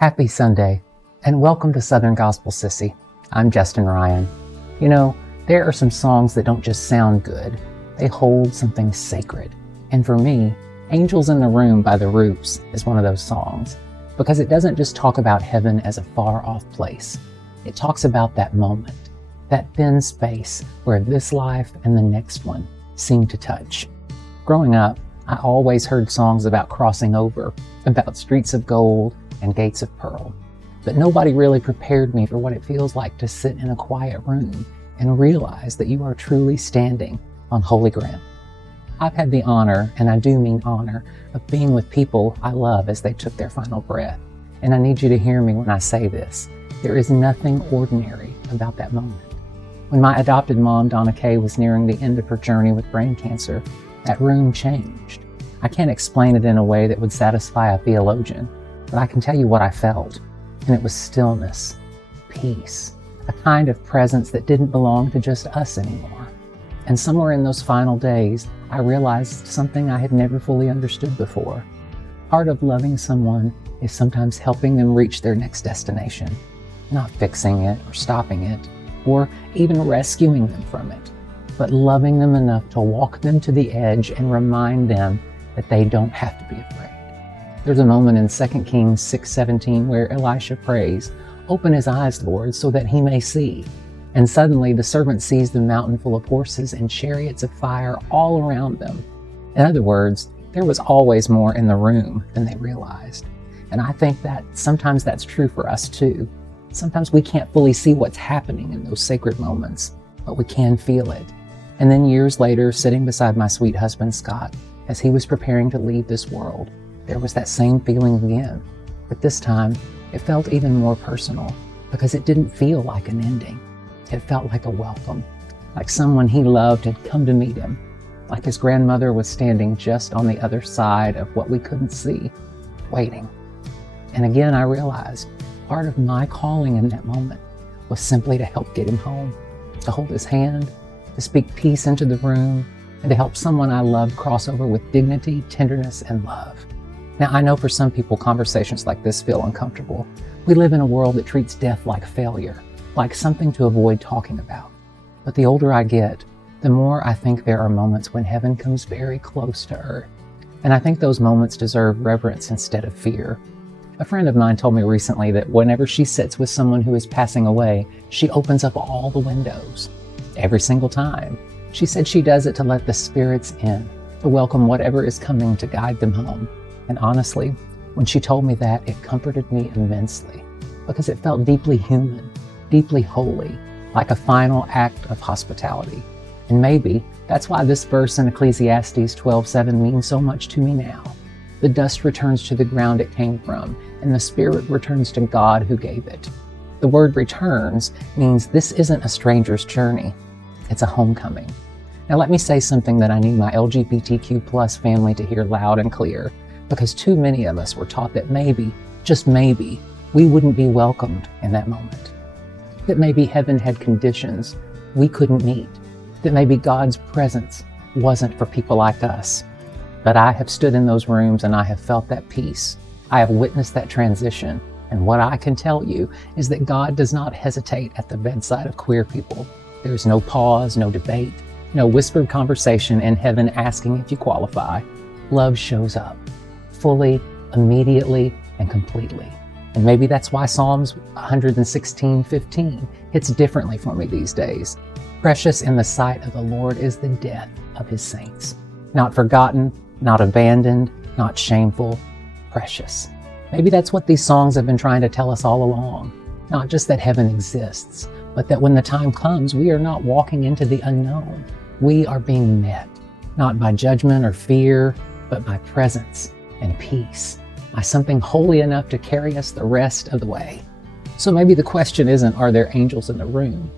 Happy Sunday, and welcome to Southern Gospel Sissy. I'm Justin Ryan. You know, there are some songs that don't just sound good, they hold something sacred. And for me, Angels in the Room by The Roots is one of those songs, because it doesn't just talk about heaven as a far-off place. It talks about that moment, that thin space where this life and the next one seem to touch. Growing up, I always heard songs about crossing over, about streets of gold and gates of pearl. But nobody really prepared me for what it feels like to sit in a quiet room and realize that you are truly standing on holy ground. I've had the honor, and I do mean honor, of being with people I love as they took their final breath. And I need you to hear me when I say this. There is nothing ordinary about that moment. When my adopted mom, Donna Kay, was nearing the end of her journey with brain cancer, that room changed. I can't explain it in a way that would satisfy a theologian, but I can tell you what I felt, and it was stillness, peace, a kind of presence that didn't belong to just us anymore. And somewhere in those final days, I realized something I had never fully understood before. Part of loving someone is sometimes helping them reach their next destination, not fixing it or stopping it, or even rescuing them from it, but loving them enough to walk them to the edge and remind them that they don't have to be afraid. There's a moment in 2 Kings 6:17 where Elisha prays, "Open his eyes, Lord, so that he may see." And suddenly the servant sees the mountain full of horses and chariots of fire all around them. In other words, there was always more in the room than they realized. And I think that sometimes that's true for us too. Sometimes we can't fully see what's happening in those sacred moments, but we can feel it. And then years later, sitting beside my sweet husband, Scott, as he was preparing to leave this world, there was that same feeling again. But this time, it felt even more personal because it didn't feel like an ending. It felt like a welcome, like someone he loved had come to meet him, like his grandmother was standing just on the other side of what we couldn't see, waiting. And again, I realized part of my calling in that moment was simply to help get him home, to hold his hand, to speak peace into the room, and to help someone I loved cross over with dignity, tenderness, and love. Now, I know for some people, conversations like this feel uncomfortable. We live in a world that treats death like failure, like something to avoid talking about. But the older I get, the more I think there are moments when heaven comes very close to earth. And I think those moments deserve reverence instead of fear. A friend of mine told me recently that whenever she sits with someone who is passing away, she opens up all the windows. Every single time. She said she does it to let the spirits in, to welcome whatever is coming to guide them home. And honestly, when she told me that, it comforted me immensely because it felt deeply human, deeply holy, like a final act of hospitality. And maybe that's why this verse in Ecclesiastes 12:7 means so much to me now. The dust returns to the ground it came from, and the spirit returns to God who gave it. The word returns means this isn't a stranger's journey. It's a homecoming. Now let me say something that I need my LGBTQ+ family to hear loud and clear, because too many of us were taught that maybe, just maybe, we wouldn't be welcomed in that moment. That maybe heaven had conditions we couldn't meet. That maybe God's presence wasn't for people like us. But I have stood in those rooms and I have felt that peace. I have witnessed that transition. And what I can tell you is that God does not hesitate at the bedside of queer people. There's no pause, no debate, no whispered conversation in heaven asking if you qualify. Love shows up, fully, immediately, and completely. And maybe that's why Psalms 116:15 hits differently for me these days. Precious in the sight of the Lord is the death of his saints. Not forgotten, not abandoned, not shameful, precious. Maybe that's what these songs have been trying to tell us all along. Not just that heaven exists, but that when the time comes, we are not walking into the unknown. We are being met, not by judgment or fear, but by presence and peace, by something holy enough to carry us the rest of the way. So maybe the question isn't, are there angels in the room?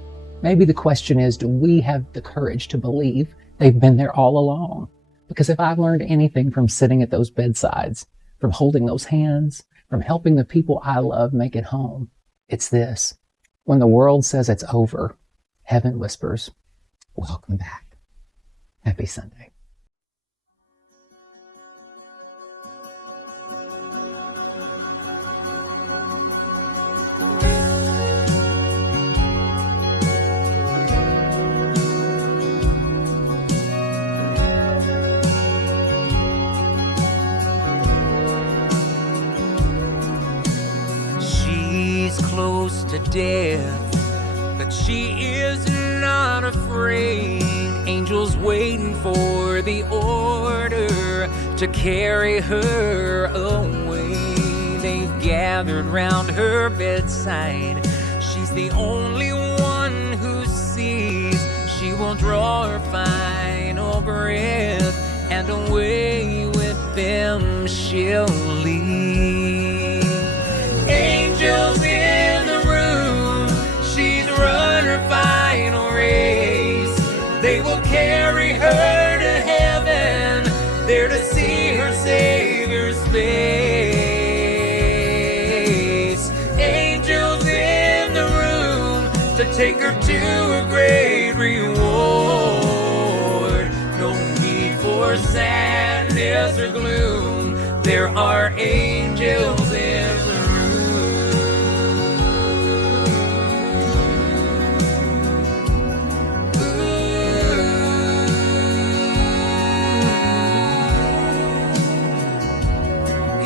Maybe the question is, do we have the courage to believe they've been there all along? Because if I've learned anything from sitting at those bedsides, from holding those hands, from helping the people I love make it home, it's this. When the world says it's over, heaven whispers, welcome back. Happy Sunday. close to death, but she is not afraid. Angels waiting for the order to carry her away. They've gathered round her bedside. She's the only one who sees. She will draw her final breath, and away with them she'll leave. Angels in the room, she's run her final race. They will carry her to heaven, there to see her Savior's face. Angels in the room to take her to a great reward. No need for sadness or gloom, there are angels in the room.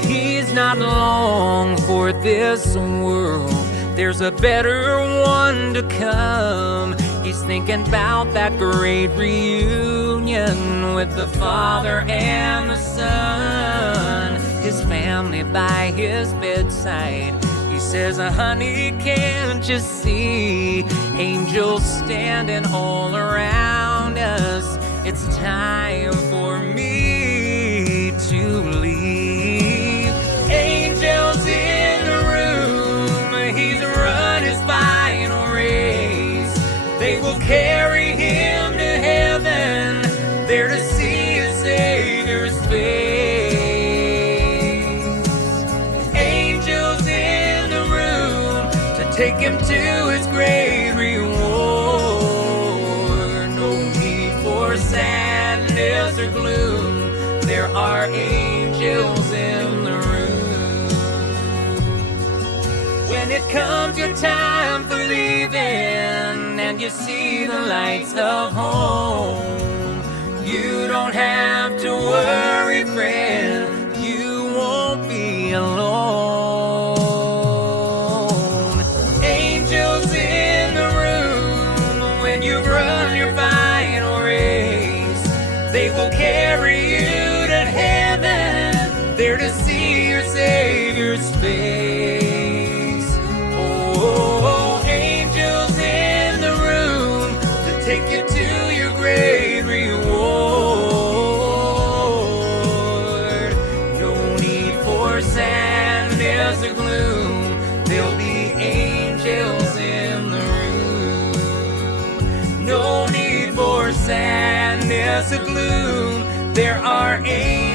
He's not long for this world, there's a better one to come. He's thinking about that great reunion with the Father and the Son, his family by his bedside. He says, honey, can't you see angels standing all around us? It's time for me to leave. Angels in the room, he's run his final race. They will carry him to heaven, there to see his Savior's face. Angels in the room to take him to his great reward. No need for sadness or gloom, there are angels in the room. When it comes your time for leaving and you see the lights of home, you don't have to worry, friend, you won't be alone. Angels in the room, when you've run your final race, they will carry you to heaven, there to see your Savior's face. Oh, angels in the room to take you to your great reward. No need for sadness or gloom, there'll be angels in the room. No need for sadness or gloom, there are angels